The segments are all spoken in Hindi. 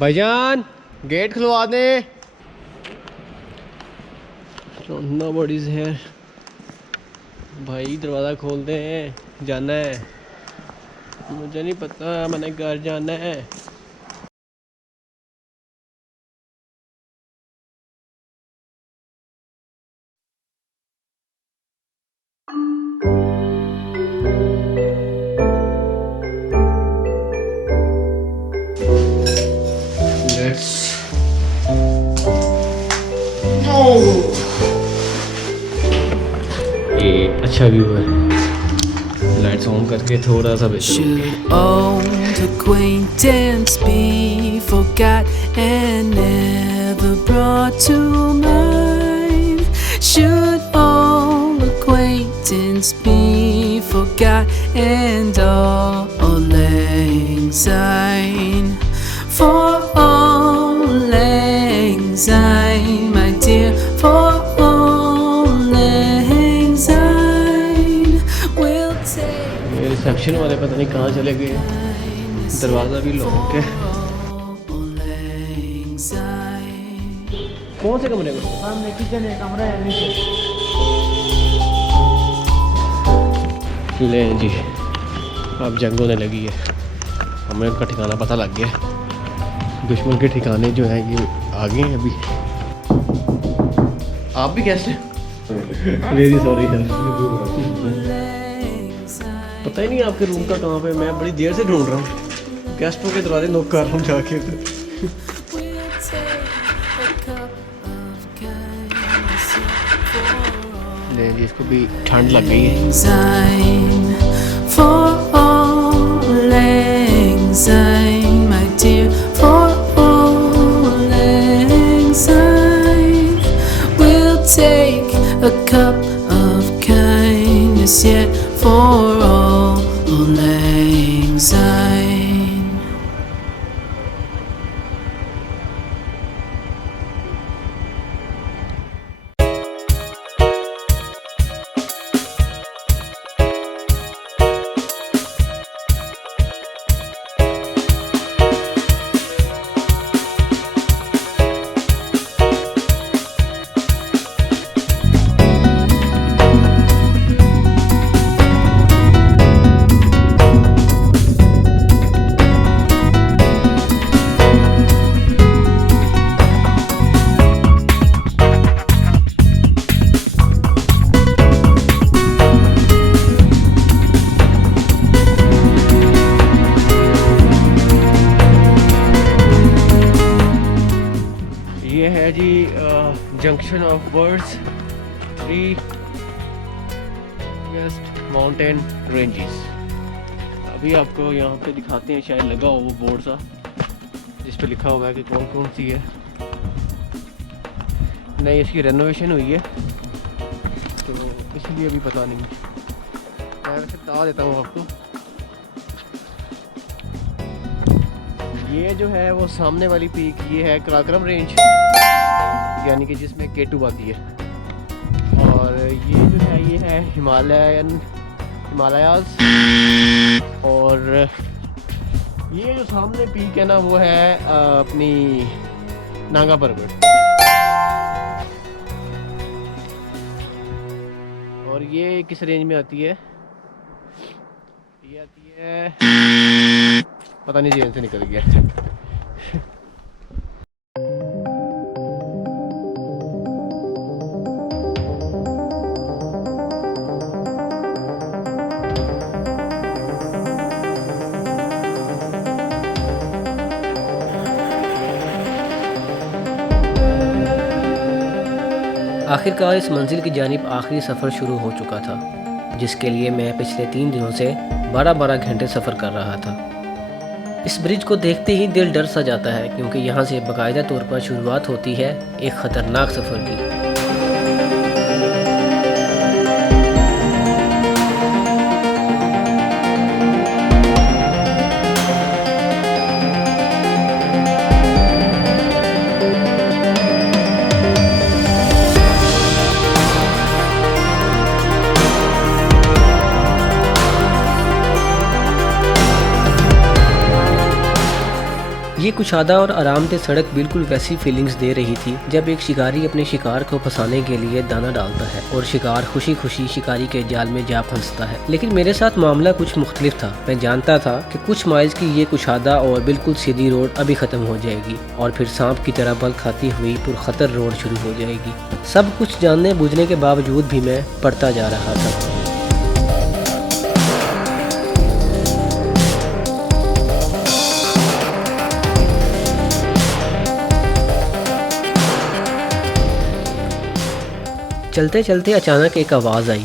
भाईजान गेट खुलवा दें। Nobody is here. भाई दरवाज़ा खोल दें, जाना है। मुझे नहीं पता, मैंने घर जाना है। ये अच्छा व्यू है, लाइट्स ऑन करके थोड़ा सा बेहतर। Should old acquaintance be forgot and never brought to mind? Should old acquaintance be forgot and all lang syne? For all lang syne, my dear, for all lang syne, we'll take ये रिसेप्शन वाले पता नहीं कहाँ चले गए, दरवाज़ा भी लॉक है। कौन से कमरे में? सामने किचन है, कमरा है नीचे। ले जी, अब जंग होने लगी है। हमें उनका ठिकाना पता लग गया। दुश्मन के ठिकाने जो हैं ये आ गए हैं अभी। आप भी कैसे? वेरी सॉरी सर, पता ही नहीं आपके रूम का कहाँ पे। मैं बड़ी देर से ढूंढ रहा हूँ, गेस्टों के दरवाजे नॉक कर रहा हूँ जाके। ले जी, इसको भी ठंड लग गई है। For all lang syne, my dear, for all lang syne, we'll take a cup of kindness yet for all lang syne. ये है जी junction of birds, 3 west mountain ranges. अभी आपको यहाँ पे दिखाते हैं, शायद लगा हो वो बोर्ड सा जिस पे लिखा हुआ है कि कौन कौन सी है। नहीं, इसकी रेनोवेशन हुई है तो इसलिए अभी पता नहीं। मैं वैसे बता देता हूँ आपको। ये जो है वो सामने वाली पीक, ये है कराक्रम रेंज, यानी कि जिसमें K2 आती है। और ये जो है ये है हिमालयाज। और ये जो सामने पीक है ना वो है अपनी नांगा पर्वत। और ये किस रेंज में आती है? ये आती है, पता नहीं, जेल से निकल गया। आखिरकार इस मंजिल की जानिब आखिरी सफ़र शुरू हो चुका था, जिसके लिए मैं पिछले 3 दिनों से 12-12 घंटे सफ़र कर रहा था। इस ब्रिज को देखते ही दिल डर सा जाता है, क्योंकि यहाँ से बाकायदा तौर पर शुरुआत होती है एक ख़तरनाक सफ़र की। ये कुशादा और आरामदेह सड़क बिल्कुल वैसी फीलिंग्स दे रही थी जब एक शिकारी अपने शिकार को फंसाने के लिए दाना डालता है और शिकार खुशी खुशी शिकारी के जाल में जा फंसता है। लेकिन मेरे साथ मामला कुछ मुख्तलिफ था। मैं जानता था कि कुछ माइल्स की ये कुशादा और बिल्कुल सीधी रोड अभी ख़त्म हो जाएगी और फिर सांप की तरह बल खाती हुई पुरखतर रोड शुरू हो जाएगी। सब कुछ जानने बूझने के बावजूद भी मैं पढ़ता जा रहा था। चलते चलते अचानक एक आवाज़ आई।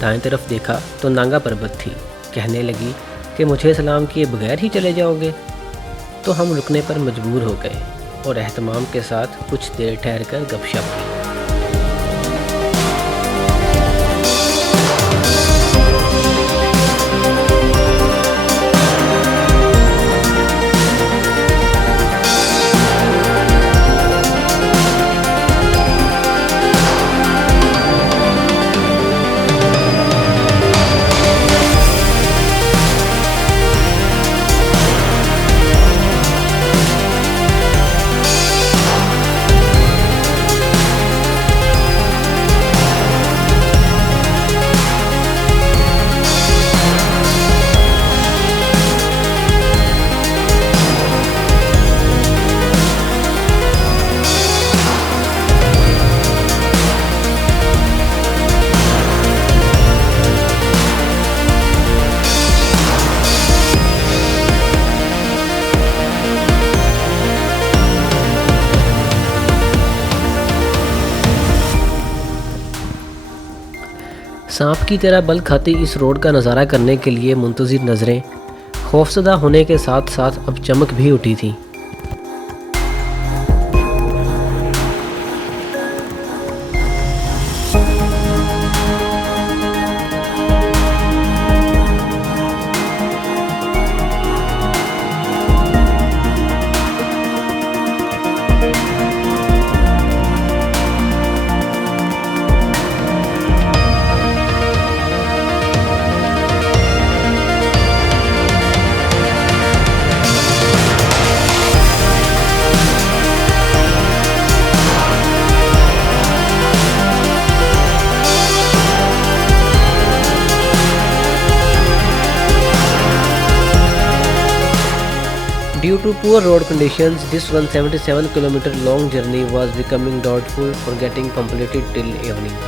दाएं तरफ देखा तो नांगा पर्वत थी। कहने लगी कि मुझे सलाम किए बगैर ही चले जाओगे। तो हम रुकने पर मजबूर हो गए और एहतमाम के साथ कुछ देर ठहर कर गपशप की। सांप की तरह बल खाती इस रोड का नज़ारा करने के लिए मुंतज़िर नज़रें खौफज़दा होने के साथ साथ अब चमक भी उठी थी। Due to poor road conditions, this 177 km long journey was becoming doubtful for getting completed till evening.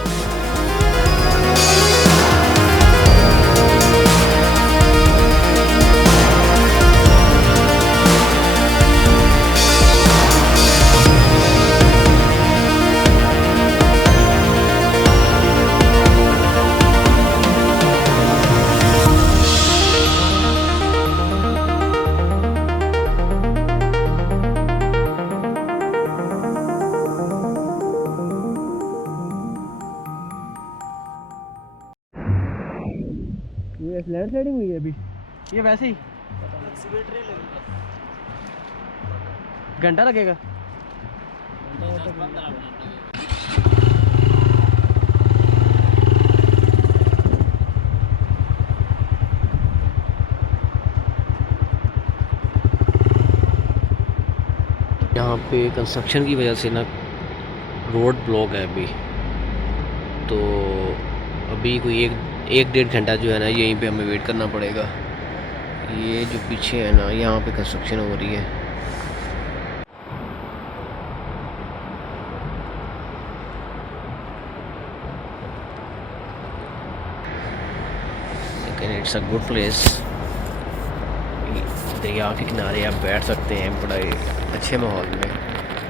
ये लैंड स्लाइडिंग हुई है अभी, ये वैसे ही घंटा लगेगा। यहाँ पे कंस्ट्रक्शन की वजह से ना रोड ब्लॉक है अभी, तो अभी कोई एक डेढ़ घंटा जो है ना यहीं पे हमें वेट करना पड़ेगा। ये जो पीछे है ना यहाँ पे कंस्ट्रक्शन हो रही है। लेकिन इट्स अ गुड प्लेस। दरिया के किनारे आप बैठ सकते हैं बड़ा अच्छे माहौल में,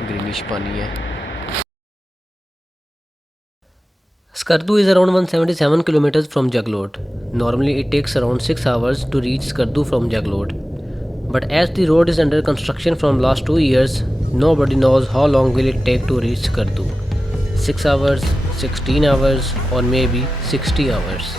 ग्रीनिश पानी है। Skardu is around 177 kilometers from Jaglot. Normally it takes around 6 hours to reach Skardu from Jaglot. But as the road is under construction from last 2 years, nobody knows how long will it take to reach Skardu. 6 hours, 16 hours or maybe 60 hours.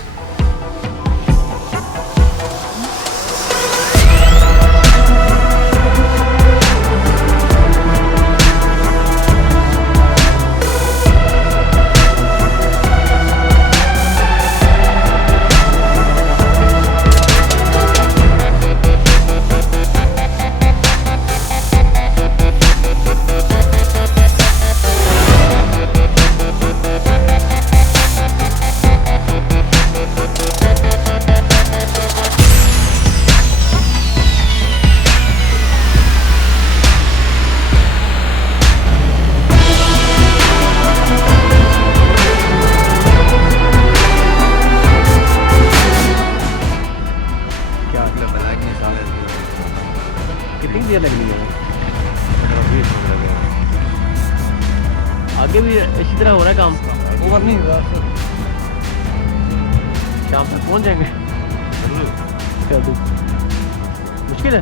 आगे भी इसी तरह हो रहा है काम? ओवर नहीं हुआ शाम तक पहुंच जाएंगे? चलो मुश्किल है।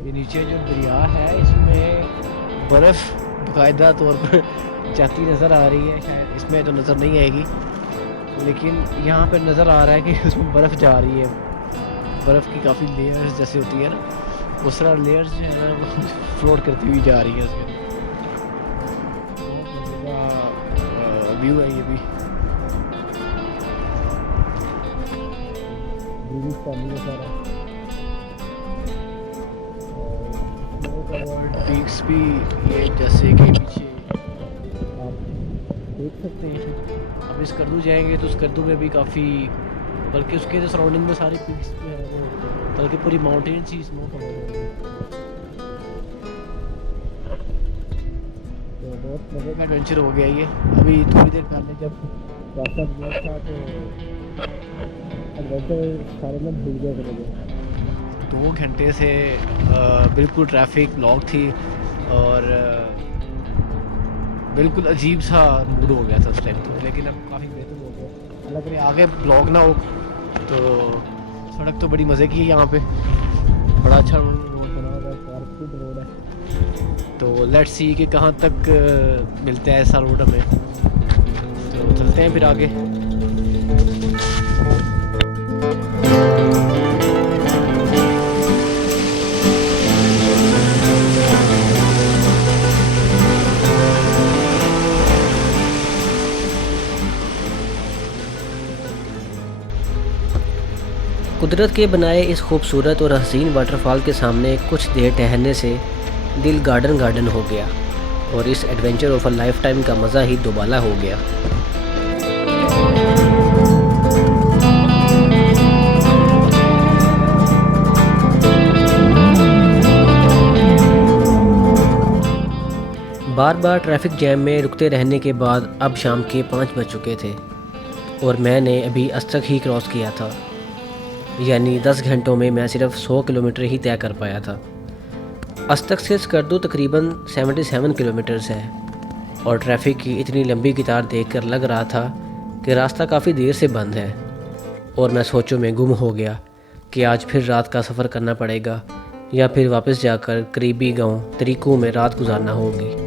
ये नीचे जो दरिया है इसमें बर्फ़ बाकायदा तौर पर जाती नज़र आ रही है। शायद इसमें तो नज़र नहीं आएगी, लेकिन यहाँ पे नज़र आ रहा है कि उसमें बर्फ़ जा रही है। बर्फ़ की काफ़ी लेयर्स जैसे होती है ना, उस तरह लेयर्स जो है ना वो फ्लोट करती हुई जा रही है उसके व्यू है ये भी। पीक्स भी ये जैसे कि पीछे आप देख सकते हैं। अब इस कर्दू जाएंगे तो उस कर्दू में भी काफ़ी, बल्कि उसके जो सराउंडिंग में सारी पीक्स जो है वो बल्कि पूरी माउंटेन सी स्नो कवर हो रही है। तो बहुत मज़े का एडवेंचर हो गया ये। अभी थोड़ी देर पहले जब रास्ता ब्लॉक था तो एडवेंचर सारे में भूल गया चले गए। 2 घंटे से बिल्कुल ट्रैफिक ब्लॉक थी और बिल्कुल अजीब सा मूड हो गया था उस टाइम तो, लेकिन अब काफ़ी बेहतर हो गया। अल्लाह करे आगे ब्लॉक ना हो। तो सड़क तो बड़ी मज़े की है यहाँ पे, बड़ा अच्छा रोड बना हुआ है, कारपेट रोड है। तो लेट्स सी कि कहाँ तक मिलता है ऐसा रोड हमें। तो चलते हैं फिर आगे। कुदरत के बनाए इस खूबसूरत और हसीन वाटरफॉल के सामने कुछ देर ठहरने से दिल गार्डन गार्डन हो गया और इस adventure of a life time का मज़ा ही दोबाला हो गया। बार बार ट्रैफिक जैम में रुकते रहने के बाद अब शाम के 5 बज चुके थे और मैंने अभी अस्तक ही क्रॉस किया था, यानी 10 घंटों में मैं सिर्फ 100 किलोमीटर ही तय कर पाया था। अस्तक से स्कर्दू तकरीबन 77 किलोमीटर्स है और ट्रैफिक की इतनी लंबी कतार देखकर लग रहा था कि रास्ता काफ़ी देर से बंद है और मैं सोचों में गुम हो गया कि आज फिर रात का सफ़र करना पड़ेगा या फिर वापस जाकर करीबी गांव तरीकों में रात गुजारना होगी।